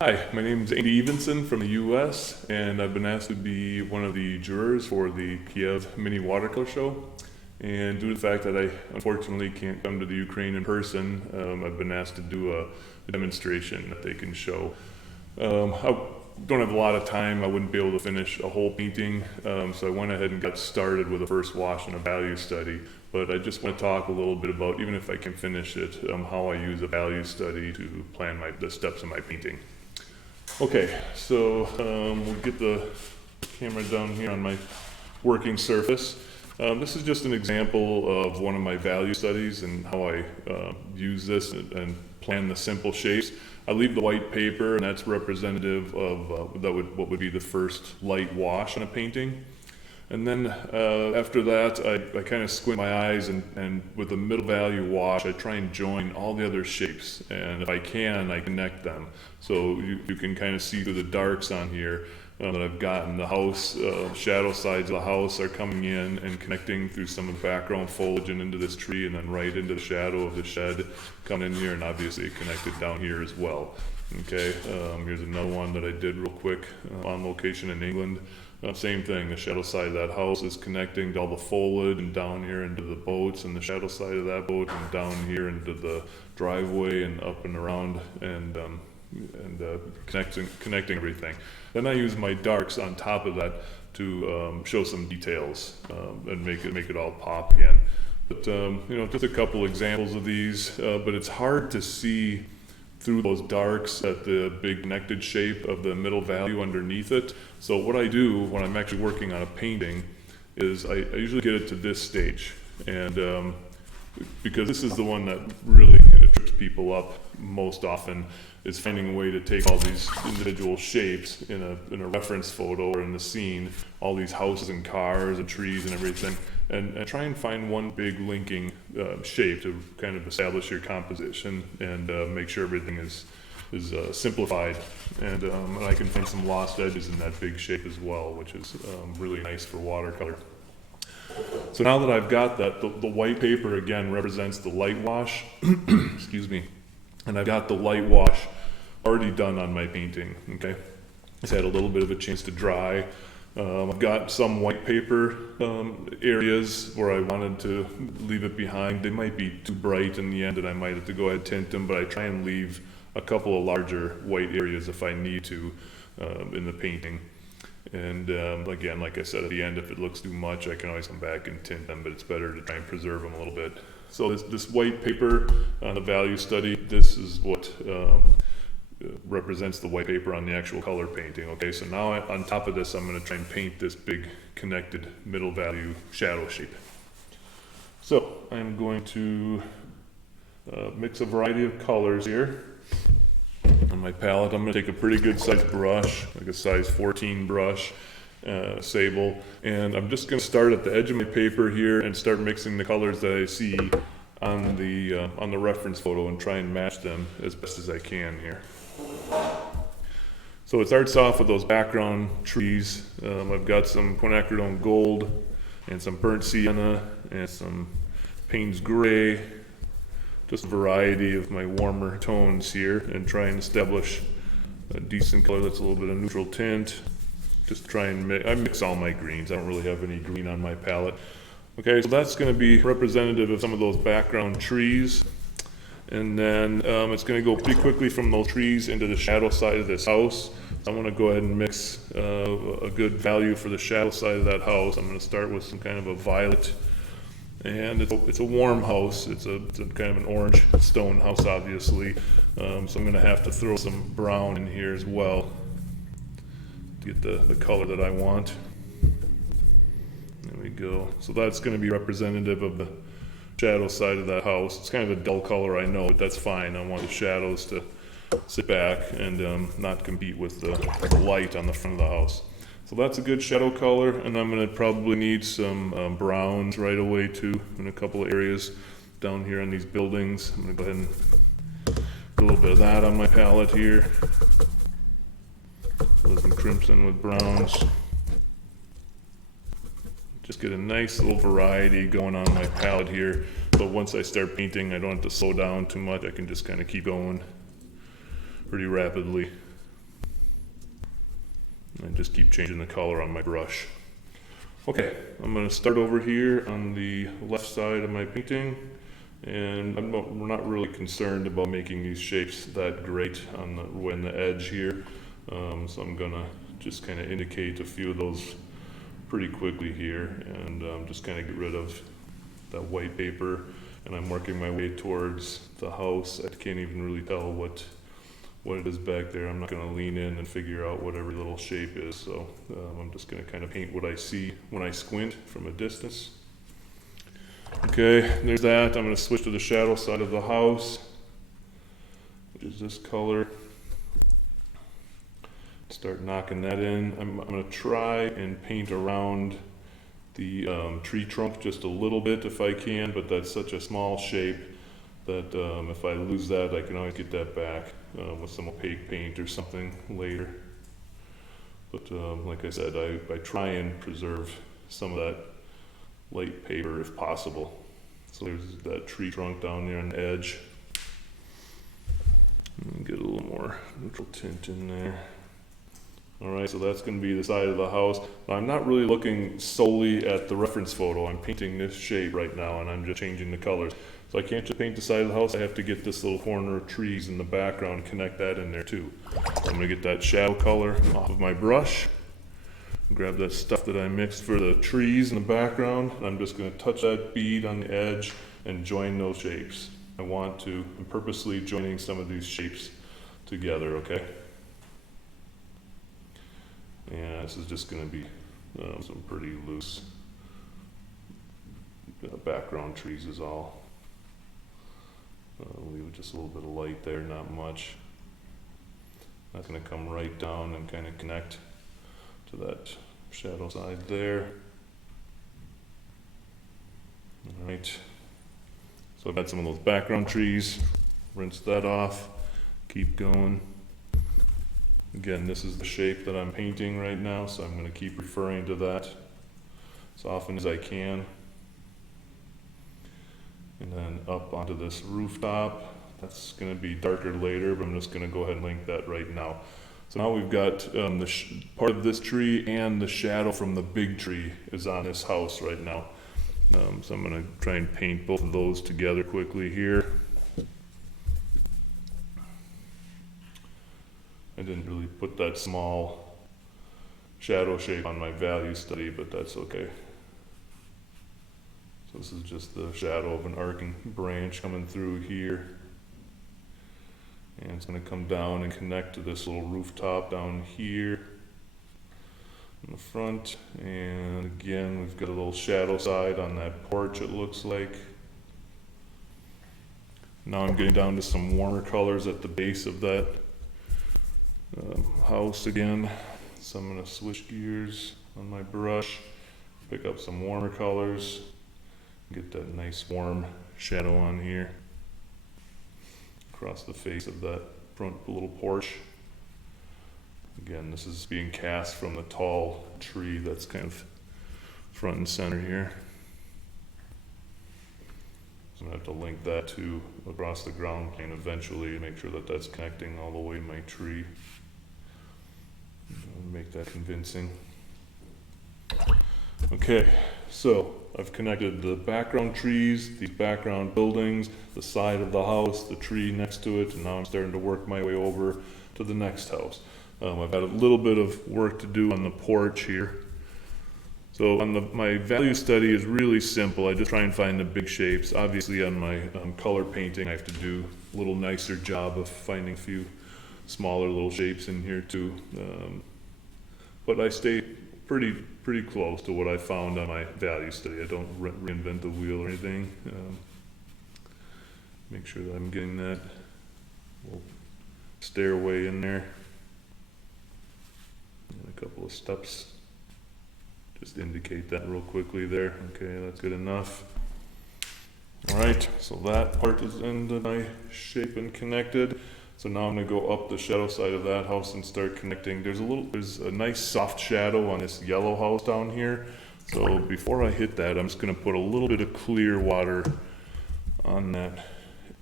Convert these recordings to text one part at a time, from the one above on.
Hi, my name is Evansen from the US, and I've been asked to be one of the jurors for the Kyiv MiniWatercolor show. And due to the fact that I unfortunately can't come to the Ukraine in person, I've been asked to do a demonstration that they can show. I don't have a lot of time. I wouldn't be able to finish a whole painting, so I went ahead and got started with a first wash and a value study. But I just want to talk a little bit about, even if I can finish it, how I use a value study to plan the steps of my painting. Okay, so we'll get the camera down here on my working surface. This is just an example of one of my value studies and how I use this and plan the simple shapes. I leave the white paper, and that's representative of what would be the first light wash on a painting. And then after that, I kind of squint my eyes, and with the middle value wash, I try and join all the other shapes. And if I can, I connect them. So you can kind of see through the darks on here that I've gotten the house, shadow sides of the house are coming in and connecting through some of the background foliage and into this tree, and then right into the shadow of the shed coming in here, and obviously connected down here as well. Okay, here's another one that I did real quick on location in England. Same thing, the shadow side of that house is connecting to all the foliage and down here into the boats, and the shadow side of that boat and down here into the driveway and up and around, and connecting everything. Then I use my darks on top of that to show some details and make it all pop again. But just a couple examples of these, but it's hard to see through those darks at the big connected shape of the middle value underneath it. So what I do when I'm actually working on a painting is I usually get it to this stage, and because this is the one that really kind of trips people up most often, is finding a way to take all these individual shapes in a reference photo or in the scene, all these houses and cars and trees and everything, and try and find one big linking shape to kind of establish your composition and make sure everything is simplified. And I can find some lost edges in that big shape as well, which is really nice for watercolor. So now that I've got that, the white paper again represents the light wash, excuse me, and I've got the light wash already done on my painting, okay? It's had a little bit of a chance to dry. I've got some white paper areas where I wanted to leave it behind. They might be too bright in the end, and I might have to go ahead and tint them, but I try and leave a couple of larger white areas if I need to in the painting. And again, like I said, at the end, if it looks too much, I can always come back and tint them, but it's better to try and preserve them a little bit. So this white paper on the value study, this is what represents the white paper on the actual color painting. Okay, so now on top of this, I'm going to try and paint this big connected middle value shadow shape. So I'm going to mix a variety of colors here. On my palette, I'm going to take a pretty good size brush, like a size 14 brush, sable, and I'm just going to start at the edge of my paper here and start mixing the colors that I see on the reference photo and try and match them as best as I can here. So it starts off with those background trees. I've got some quinacridone gold and some burnt sienna and some Payne's gray. Just a variety of my warmer tones here, and try and establish a decent color that's a little bit of neutral tint. Just try and I mix all my greens. I don't really have any green on my palette. Okay, so that's going to be representative of some of those background trees. And then it's going to go pretty quickly from those trees into the shadow side of this house. So I want to go ahead and mix a good value for the shadow side of that house. I'm going to start with some kind of a violet. And it's a warm house. It's a kind of an orange stone house, obviously. So I'm going to have to throw some brown in here as well to get the color that I want. There we go. So that's going to be representative of the shadow side of that house. It's kind of a dull color, I know, but that's fine. I want the shadows to sit back and not compete with the light on the front of the house. So that's a good shadow color, and I'm going to probably need some browns right away too in a couple of areas down here on these buildings. I'm going to go ahead and put a little bit of that on my palette here. Some crimson with browns. Just get a nice little variety going on my palette here. But once I start painting, I don't have to slow down too much. I can just kind of keep going pretty rapidly. And just keep changing the color on my brush. Okay, I'm going to start over here on the left side of my painting, and we're not really concerned about making these shapes that great on the edge here, so I'm going to just kind of indicate a few of those pretty quickly here, and just kind of get rid of that white paper, and I'm working my way towards the house. I can't even really tell what it is back there. I'm not going to lean in and figure out what every little shape is, so I'm just going to kind of paint what I see when I squint from a distance. Okay, there's that. I'm going to switch to the shadow side of the house, which is this color. Start knocking that in. I'm going to try and paint around the tree trunk just a little bit if I can, but that's such a small shape that if I lose that, I can always get that back with some opaque paint or something later. But like I said, I try and preserve some of that light paper if possible. So there's that tree trunk down there on the edge. Get a little more neutral tint in there. Alright, so that's going to be the side of the house. Now, I'm not really looking solely at the reference photo. I'm painting this shape right now, and I'm just changing the colors. So I can't just paint the side of the house. I have to get this little corner of trees in the background and connect that in there too. So I'm going to get that shadow color off of my brush. Grab that stuff that I mixed for the trees in the background. I'm just going to touch that bead on the edge and join those shapes. I'm purposely joining some of these shapes together, okay? And this is just going to be some pretty loose background trees is all. Leave just a little bit of light there, not much. That's going to come right down and kind of connect to that shadow side there. Alright, so I've got some of those background trees. Rinse that off, keep going. Again, this is the shape that I'm painting right now, so I'm going to keep referring to that as often as I can. And then up onto this rooftop. That's going to be darker later, but I'm just going to go ahead and link that right now. So now we've got part of this tree and the shadow from the big tree is on this house right now. So I'm going to try and paint both of those together quickly here. I didn't really put that small shadow shape on my value study, but that's okay. So this is just the shadow of an arcing branch coming through here. And it's going to come down and connect to this little rooftop down here in the front. And again, we've got a little shadow side on that porch, it looks like. Now I'm getting down to some warmer colors at the base of that house again. So I'm going to switch gears on my brush, pick up some warmer colors, get that nice warm shadow on here across the face of that front little porch. Again, this is being cast from the tall tree that's kind of front and center here. So I'm going to have to link that to across the ground plane eventually and make sure that that's connecting all the way to my tree. Make that convincing. Okay, so I've connected the background trees, the background buildings, the side of the house, the tree next to it, and now I'm starting to work my way over to the next house. I've got a little bit of work to do on the porch here. So on my value study is really simple. I just try and find the big shapes. Obviously on my color painting I have to do a little nicer job of finding a few smaller little shapes in here too. But I stay pretty close to what I found on my value study. I don't reinvent the wheel or anything. Make sure that I'm getting that little stairway in there. And a couple of steps. Just indicate that real quickly there. Okay, that's good enough. Alright, so that part is in my shape and connected. So now I'm going to go up the shadow side of that house and start connecting. There's a nice soft shadow on this yellow house down here. So before I hit that, I'm just going to put a little bit of clear water on that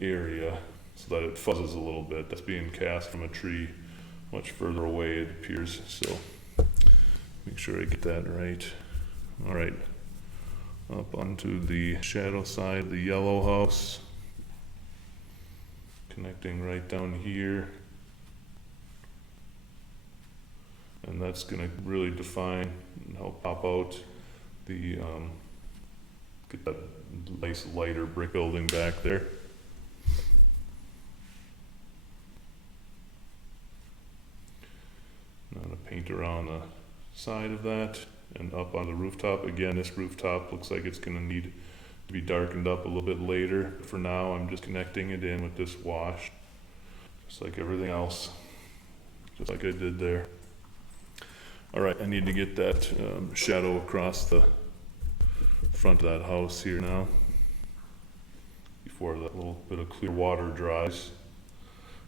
area so that it fuzzes a little bit. That's being cast from a tree much further away, it appears. So Make sure I get that right. All right, up onto the shadow side of the yellow house. Connecting right down here. And that's gonna really define and help pop out the, get that nice lighter brick building back there. I'm gonna paint around the side of that and up on the rooftop. Again, this rooftop looks like it's gonna need to be darkened up a little bit later. For now, I'm just connecting it in with this wash, just like everything else, just like I did there. All right, I need to get that shadow across the front of that house here now, before that little bit of clear water dries.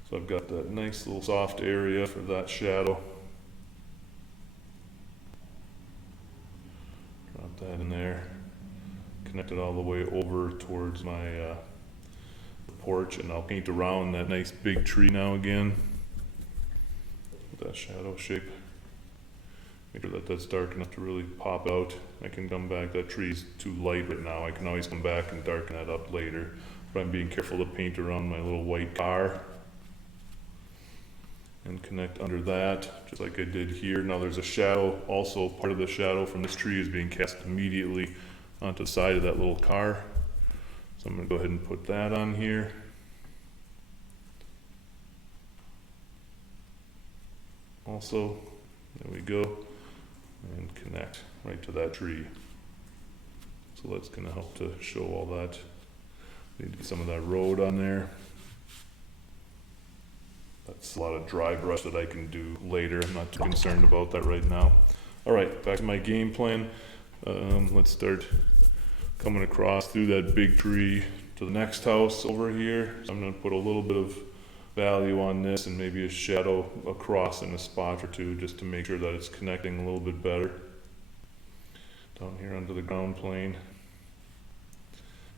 So I've got that nice little soft area for that shadow. Drop that in there. Connect it all the way over towards my porch, and I'll paint around that nice big tree now again with that shadow shape. Make sure that that's dark enough to really pop out. I can come back, that tree's too light right now. I can always come back and darken that up later. But I'm being careful to paint around my little white car. And connect under that, just like I did here. Now there's a shadow, also part of the shadow from this tree is being cast immediately onto the side of that little car. So I'm gonna go ahead and put that on here. Also, there we go. And connect right to that tree. So that's gonna help to show all that. Need to get some of that road on there. That's a lot of dry brush that I can do later. I'm not too concerned about that right now. All right, back to my game plan. Let's start coming across through that big tree to the next house over here. So I'm gonna put a little bit of value on this and maybe a shadow across in a spot or two, just to make sure that it's connecting a little bit better. Down here onto the ground plane.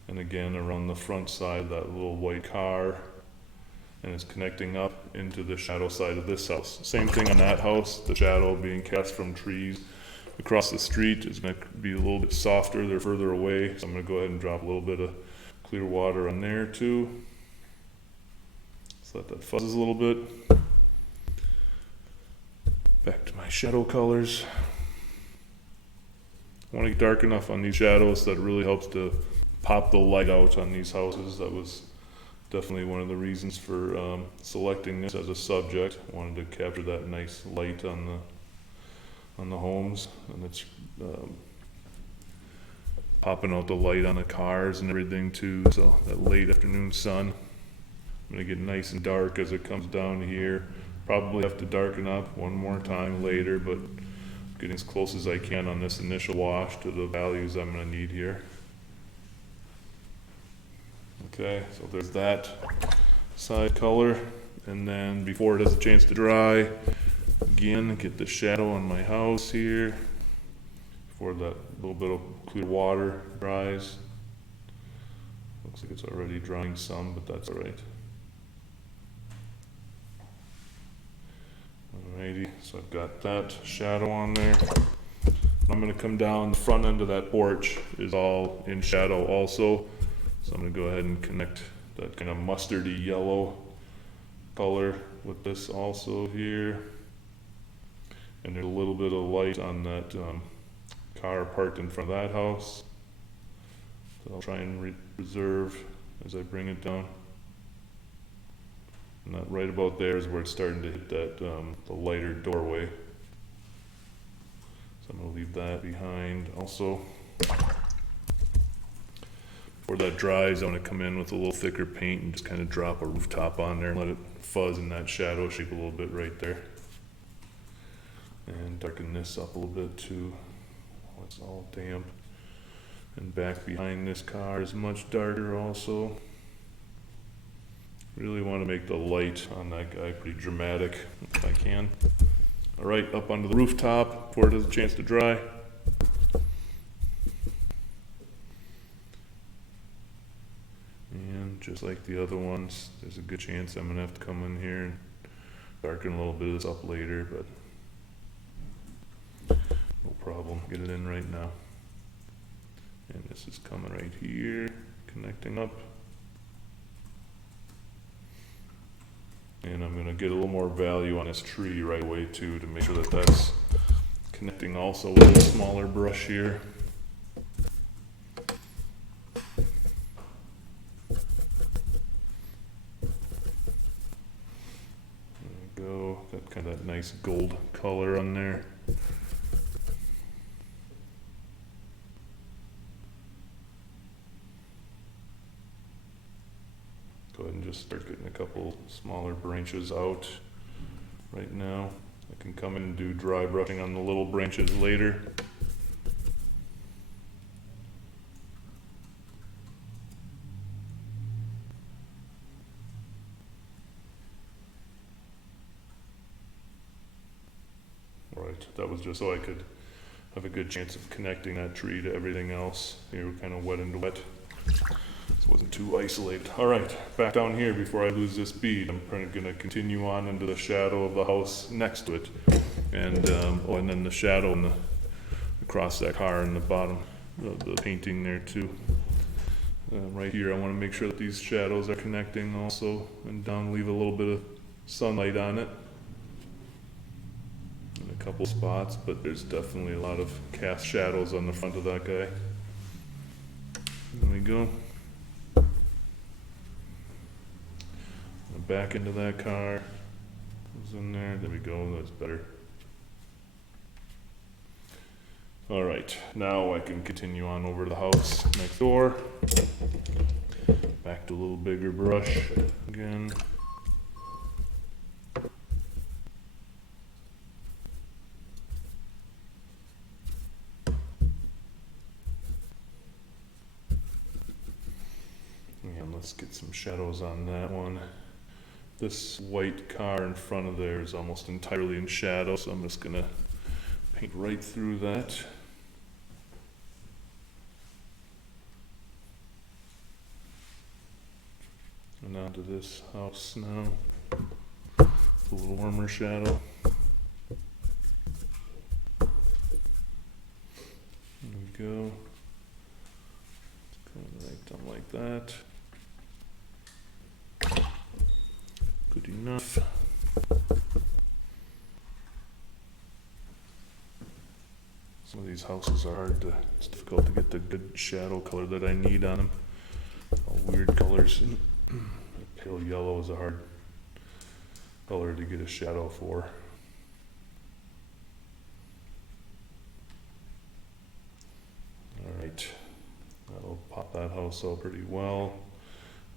And again around the front side of that little white car. And it's connecting up into the shadow side of this house. Same thing on that house, the shadow being cast from trees across the street is going to be a little bit softer, they're further away. So I'm going to go ahead and drop a little bit of clear water on there too. So that fuzzes a little bit. Back to my shadow colors. I want to get dark enough on these shadows that it really helps to pop the light out on these houses. That was definitely one of the reasons for selecting this as a subject. I wanted to capture that nice light on the homes, and it's popping out the light on the cars and everything too. So that late afternoon sun. I'm gonna get nice and dark as it comes down here. Probably have to darken up one more time later, but getting as close as I can on this initial wash to the values I'm gonna need here. Okay, so there's that side color, and then before it has a chance to dry, again, get the shadow on my house here before that little bit of clear water dries. Looks like it's already drying some, but that's all right. Alrighty, so I've got that shadow on there. I'm going to come down, the front end of that porch is all in shadow also. So I'm going to go ahead and connect that kind of mustardy yellow color with this also here. And there's a little bit of light on that car parked in front of that house. So I'll try and preserve as I bring it down. And that right about there is where it's starting to hit that the lighter doorway. So I'm going to leave that behind also. Before that dries, I'm going to come in with a little thicker paint and just kind of drop a rooftop on there and let it fuzz in that shadow shape a little bit right there. And darken this up a little bit too while it's all damp. And back behind this car is much darker also. Really want to make the light on that guy pretty dramatic if I can. All right, up onto the rooftop before it has a chance to dry. And just like the other ones, there's a good chance I'm gonna have to come in here and darken a little bit of this up later, but No problem, get it in right now. And this is coming right here, connecting up. And I'm gonna get a little more value on this tree right away too, to make sure that that's connecting also with a smaller brush here. Got kind of that nice gold color on there. Go ahead and just start getting a couple smaller branches out right now. I can come in and do dry brushing on the little branches later. Right, that was just so I could have a good chance of connecting that tree to everything else. Here we're kind of wet and wet, so it wasn't too isolated. All right, back down here before I lose this bead, I'm going to continue on into the shadow of the house next to it, and and then the shadow and across that car in the bottom of the painting there too. Right here, I want to make sure that these shadows are connecting also, and down leave a little bit of sunlight on it. A couple spots, but there's definitely a lot of cast shadows on the front of that guy. There we go. Back into that car. Goes in there. There we go. That's better. All right. Now I can continue on over to the house next door. Back to a little bigger brush again. Let's get some shadows on that one. This white car in front of there is almost entirely in shadow, so I'm just gonna paint right through that. And onto this house now. It's a little warmer shadow. There we go. It's going right down like that. Good enough. Some of these houses are hard to, it's difficult to get the good shadow color that I need on them. All weird colors. Pale yellow is a hard color to get a shadow for. Alright, that'll pop that house out pretty well.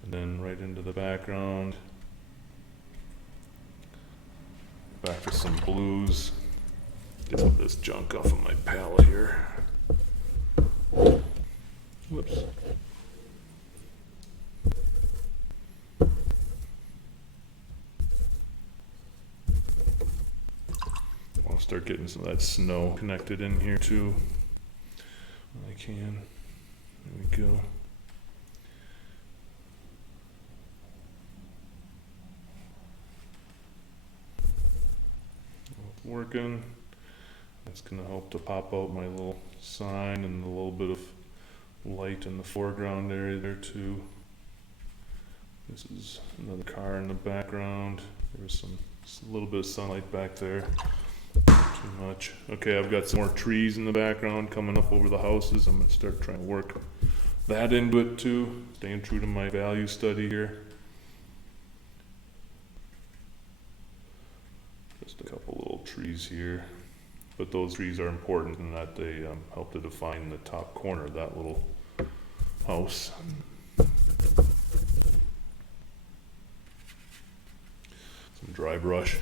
And then right into the background. Back to some blues. Get some of this junk off of my palette here. Whoops. I'll start getting some of that snow connected in here too. When I can. There we go. Working. That's going to help to pop out my little sign and a little bit of light in the foreground area there too. This is another car in the background. There's a little bit of sunlight back there. Too much. Okay, I've got some more trees in the background coming up over the houses. I'm going to start trying to work that into it too. Staying true to my value study here. Just a couple little trees here, but those trees are important in that they help to define the top corner of that little house. Some dry brush.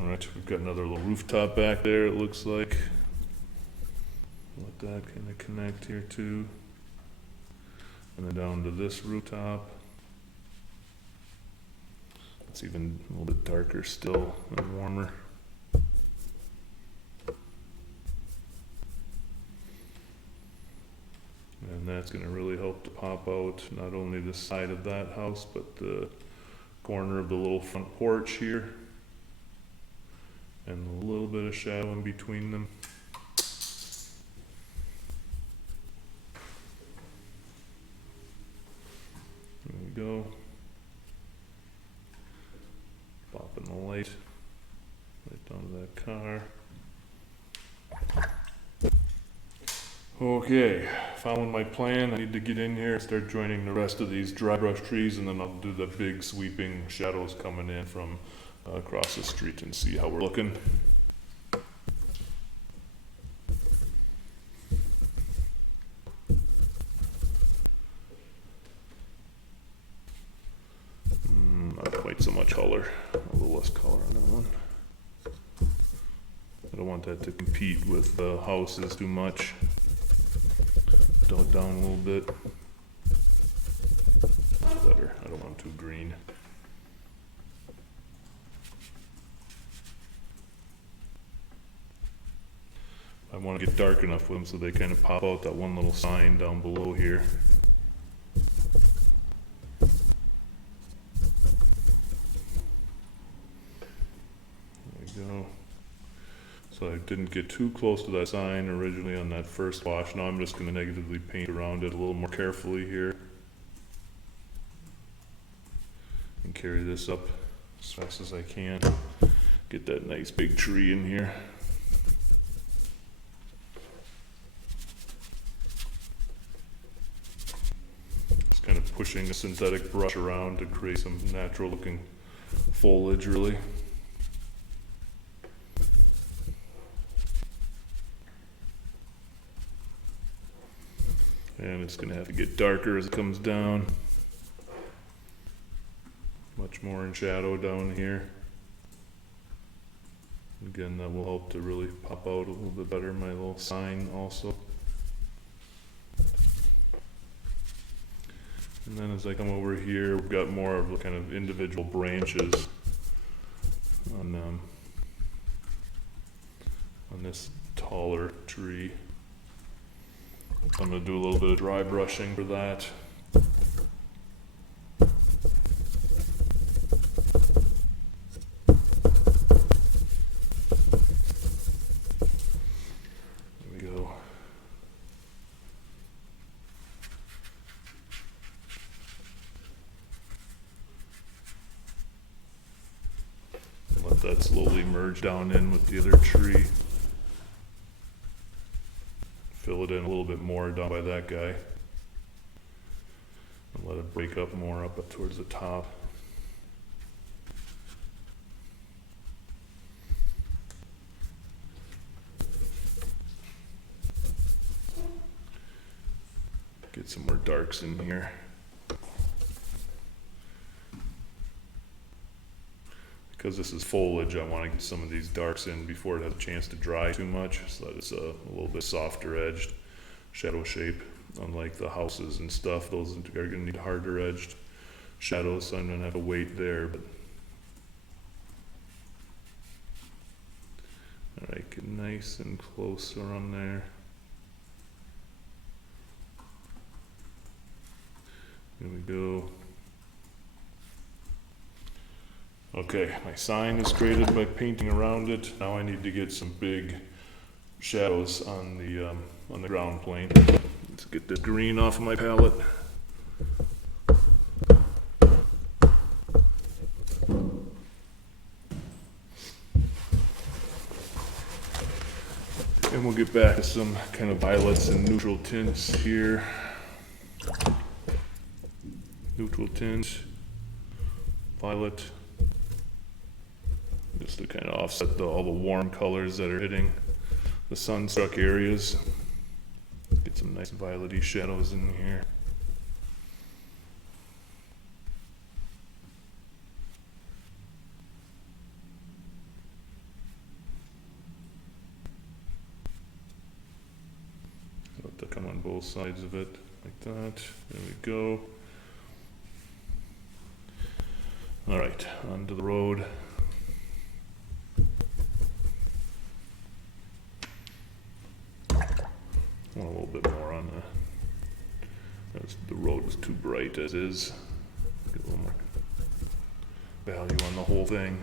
Alright, we've got another little rooftop back there, it looks like. Let that kind of connect here too. And then down to this rooftop. It's even a little bit darker still and warmer. And that's going to really help to pop out not only the side of that house, but the corner of the little front porch here. And a little bit of shadow in between them. There we go. Popping the light right down to that car. Okay, following my plan, I need to get in here and start joining the rest of these dry brush trees, and then I'll do the big sweeping shadows coming in from across the street and see how we're looking. Not quite so much color, a little less color on that one. I don't want that to compete with the houses too much. Dull it down a little bit. That's better. I don't want too green. I want to get dark enough with them so they kind of pop out that one little sign down below here. There we go. So I didn't get too close to that sign originally on that first wash. Now I'm just going to negatively paint around it a little more carefully here. And carry this up as fast as I can. Get that nice big tree in here. Just kind of pushing a synthetic brush around to create some natural looking foliage really. And it's going to have to get darker as it comes down. Much more in shadow down here. Again, that will help to really pop out a little bit better my little sign also. And then as I come over here, we've got more of the kind of individual branches on this taller tree. I'm going to do a little bit of dry brushing for that. There we go. Let that slowly merge down in with the other tree. Fill it in a little bit more down by that guy. And let it break up more up towards the top. Get some more darks in here. Because this is foliage, I want to get some of these darks in before it has a chance to dry too much, so that it's a little bit softer edged shadow shape. Unlike the houses and stuff, those are going to need harder edged shadows, so I'm going to have to wait there. But alright, get nice and close around there. There we go. Okay, my sign is created by painting around it. Now I need to get some big shadows on the ground plane. Let's get the green off of my palette. And we'll get back to some kind of violets and neutral tints here. Neutral tint, violet. Just to kind of offset all the warm colors that are hitting the sun-struck areas. Get some nice violet-y shadows in here. Let that come on both sides of it, like that. There we go. All right, onto the road. Want a little bit more on The road was too bright as is. Get a little more value on the whole thing.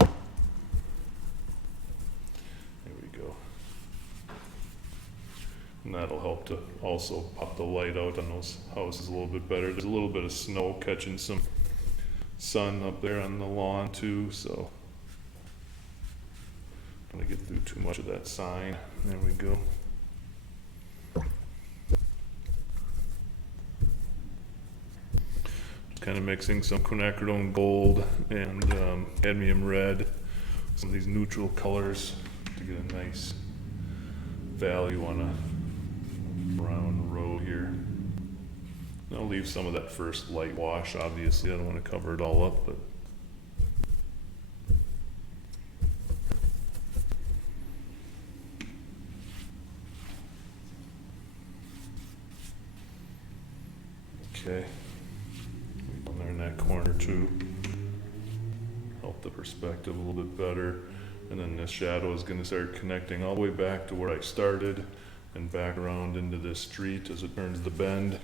There we go. And that'll help to also pop the light out on those houses a little bit better. There's a little bit of snow catching some sun up there on the lawn too, so I'm gonna get through too much of that sign. There we go. Just kind of mixing some quinacridone gold and cadmium red, some of these neutral colors to get a nice value on a brown road here. And I'll leave some of that first light wash, obviously. I don't want to cover it all up, but okay. Down there in that corner too. Help the perspective a little bit better. And then this shadow is going to start connecting all the way back to where I started and back around into this street as it turns the bend.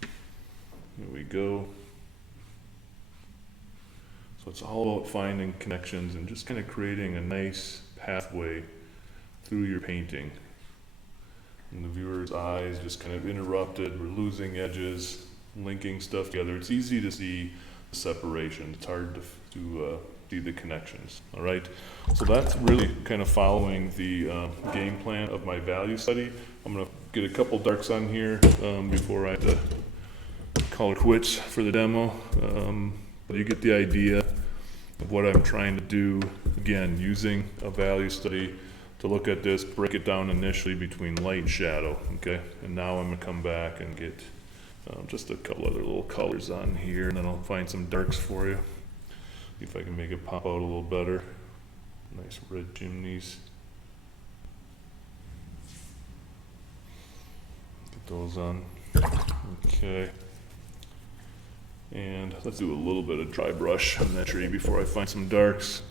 Here we go. So it's all about finding connections and just kind of creating a nice pathway through your painting. And the viewer's eyes just kind of interrupted. We're losing edges, linking stuff together. It's easy to see the separation. It's hard to see the connections. All right. So that's really kind of following the game plan of my value study. I'm going to get a couple darks on here before I have to call it quits for the demo. But you get the idea of what I'm trying to do. Again, using a value study to look at this, break it down initially between light and shadow, okay? And now I'm gonna come back and get just a couple other little colors on here, and then I'll find some darks for you. See if I can make it pop out a little better. Nice red chimneys. Get those on. Okay. And let's do a little bit of dry brush on that tree before I find some darks.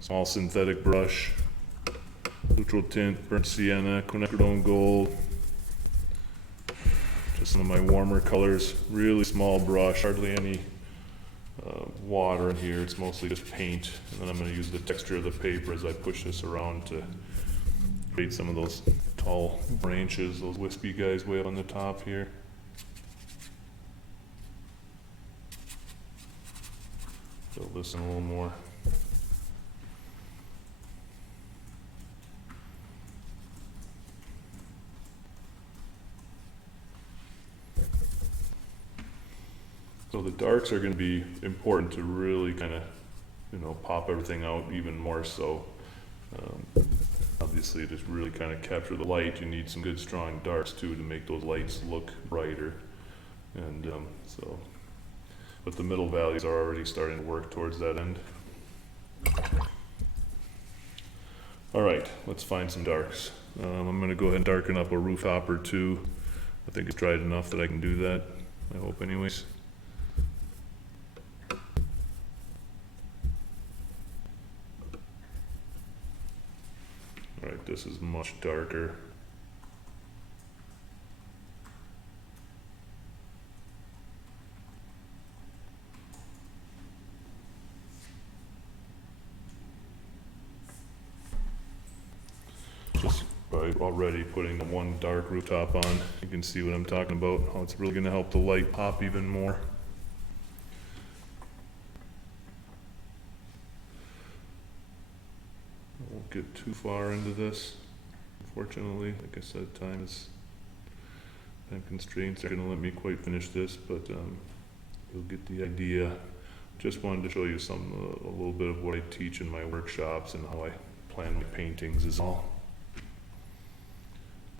Small synthetic brush. Neutral tint, burnt sienna, quinacridone gold. Just some of my warmer colors. Really small brush, hardly any water in here. It's mostly just paint. And then I'm going to use the texture of the paper as I push this around to create some of those tall branches, those wispy guys way up on the top here. Fill this in a little more. So the darks are going to be important to really kind of, pop everything out even more so. Obviously, to really kind of capture the light, you need some good strong darks too to make those lights look brighter. And but the middle values are already starting to work towards that end. All right, let's find some darks. I'm going to go ahead and darken up a rooftop or two. I think it's dried enough that I can do that. I hope anyways. All right, this is much darker. Just by already putting the one dark rooftop on, you can see what I'm talking about, how it's really going to help the light pop even more. I won't get too far into this, unfortunately. Like I said, time constraints are going to let me quite finish this, but you'll get the idea. Just wanted to show you a little bit of what I teach in my workshops and how I plan my paintings is all.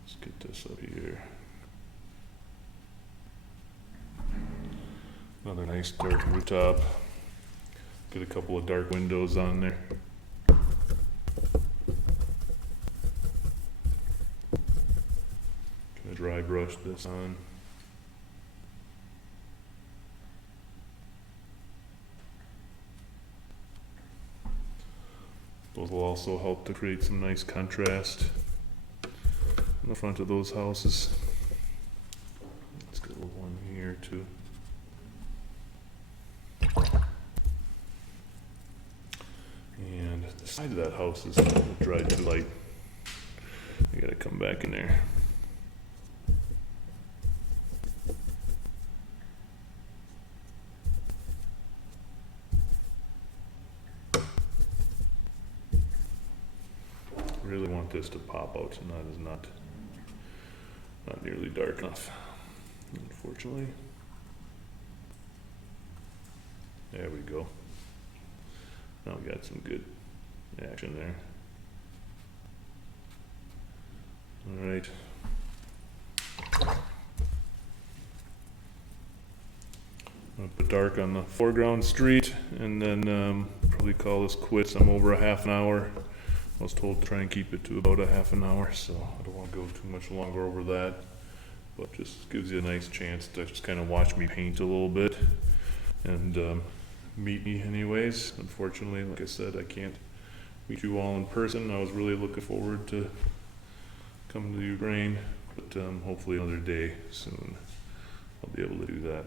Let's get this up here. Another nice dark rooftop. Get a couple of dark windows on there. Gonna dry brush this on. Those will also help to create some nice contrast in the front of those houses. Let's get a little one here too. And the side of that house is dried too light. I gotta come back in there. Really want this to pop out, and that is not nearly dark enough, unfortunately. There we go. Now we got some good action there. All right. I'm gonna put dark on the foreground street, and then probably call this quits. I'm over a half an hour. I was told to try and keep it to about a half an hour, so I don't want to go too much longer over that. But just gives you a nice chance to just kind of watch me paint a little bit and meet me anyways. Unfortunately, like I said, I can't meet you all in person. I was really looking forward to coming to Ukraine, but hopefully another day soon I'll be able to do that.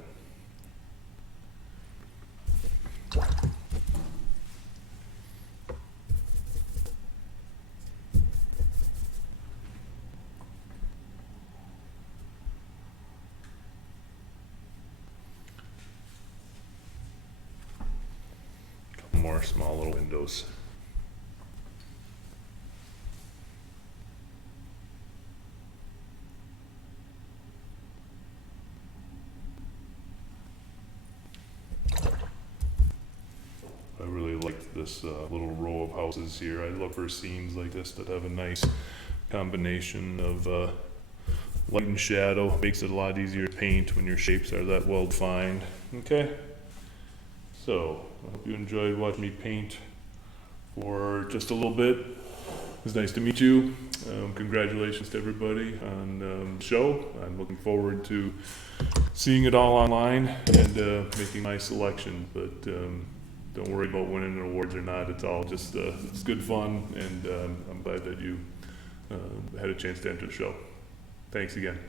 More small little windows. I really like this little row of houses here. I look for scenes like this that have a nice combination of light and shadow. Makes it a lot easier to paint when your shapes are that well defined. Okay. So, I hope you enjoyed watching me paint for just a little bit. It was nice to meet you. Congratulations to everybody on the show. I'm looking forward to seeing it all online and making my selection. But don't worry about winning awards or not. It's all just it's good fun, and I'm glad that you had a chance to enter the show. Thanks again.